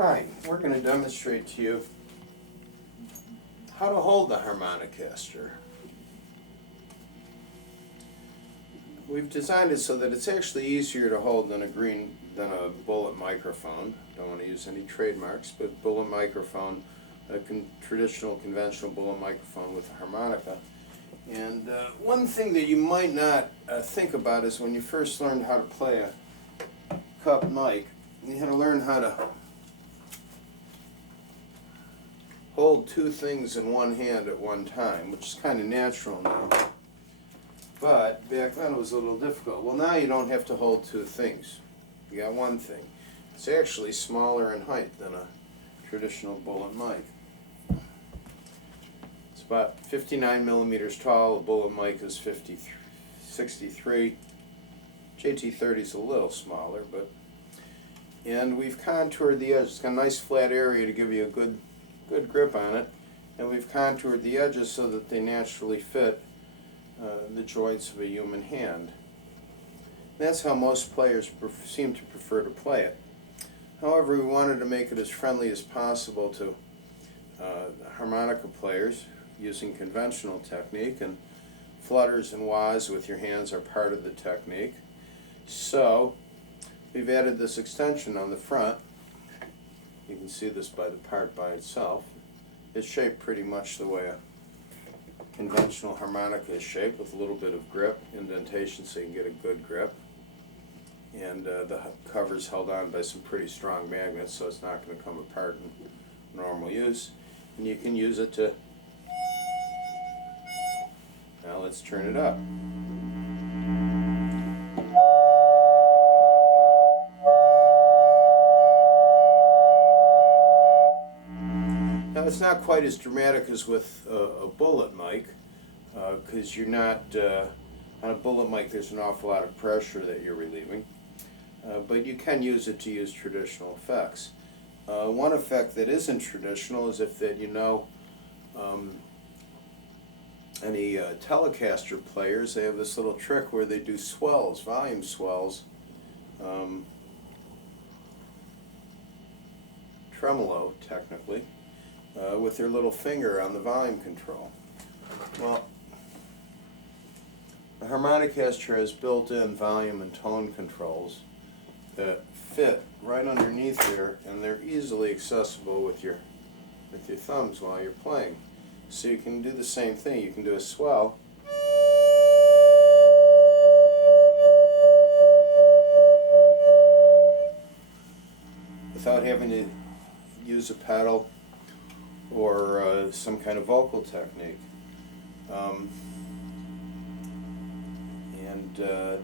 Hi, we're going to demonstrate to you how to hold the Harmonicaster. We've designed it so that it's actually easier to hold than a bullet microphone. Don't want to use any trademarks, but bullet microphone, traditional conventional bullet microphone with a harmonica. And one thing that you might not think about is when you first learned how to play a cup mic, you had to learn how to hold two things in one hand at one time, which is kind of natural now. But back then it was a little difficult. Well, now you don't have to hold two things. You got one thing. It's actually smaller in height than a traditional bullet mic. It's about 59 millimeters tall. A bullet mic is 63. JT30 is a little smaller, and we've contoured the edge. It's got a nice flat area to give you a good grip on it, and we've contoured the edges so that they naturally fit the joints of a human hand. That's how most players seem to prefer to play it. However, we wanted to make it as friendly as possible to harmonica players using conventional technique, and flutters and wahs with your hands are part of the technique. So we've added this extension on the front. You can see this by the part by itself. It's shaped pretty much the way a conventional harmonica is shaped, with a little bit of grip, indentation so you can get a good grip. And the cover's held on by some pretty strong magnets, so it's not going to come apart in normal use. And you can use it to... Now let's turn it up. Now it's not quite as dramatic as with a bullet mic, because you're not, on a bullet mic there's an awful lot of pressure that you're relieving, but you can use it to use traditional effects. One effect that isn't traditional is if that any Telecaster players, they have this little trick where they do swells, volume swells, tremolo technically, with their little finger on the volume control. Well, the Harmonicaster has built-in volume and tone controls that fit right underneath there, and they're easily accessible with your thumbs while you're playing. So you can do the same thing. You can do a swell. Without having to use a pedal or some kind of vocal technique.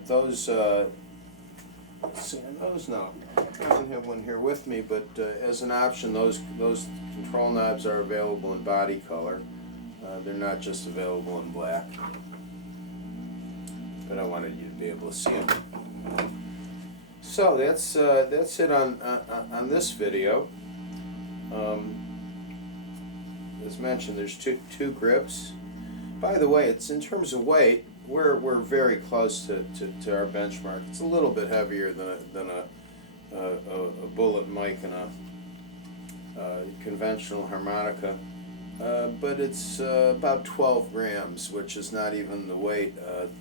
Those, let's see, those now. I don't have one here with me, but as an option, those control knobs are available in body color. They're not just available in black, but I wanted you to be able to see them. So that's it on this video. As mentioned, there's two grips. By the way, it's in terms of weight, we're very close to our benchmark. It's a little bit heavier than a bullet mic and a conventional harmonica, but it's about 12 grams, which is not even the weight.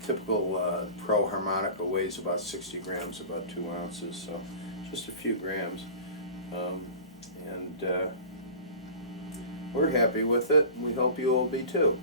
Typical pro harmonica weighs about 60 grams, about 2 ounces, so just a few grams. We're happy with it. We hope you will be too.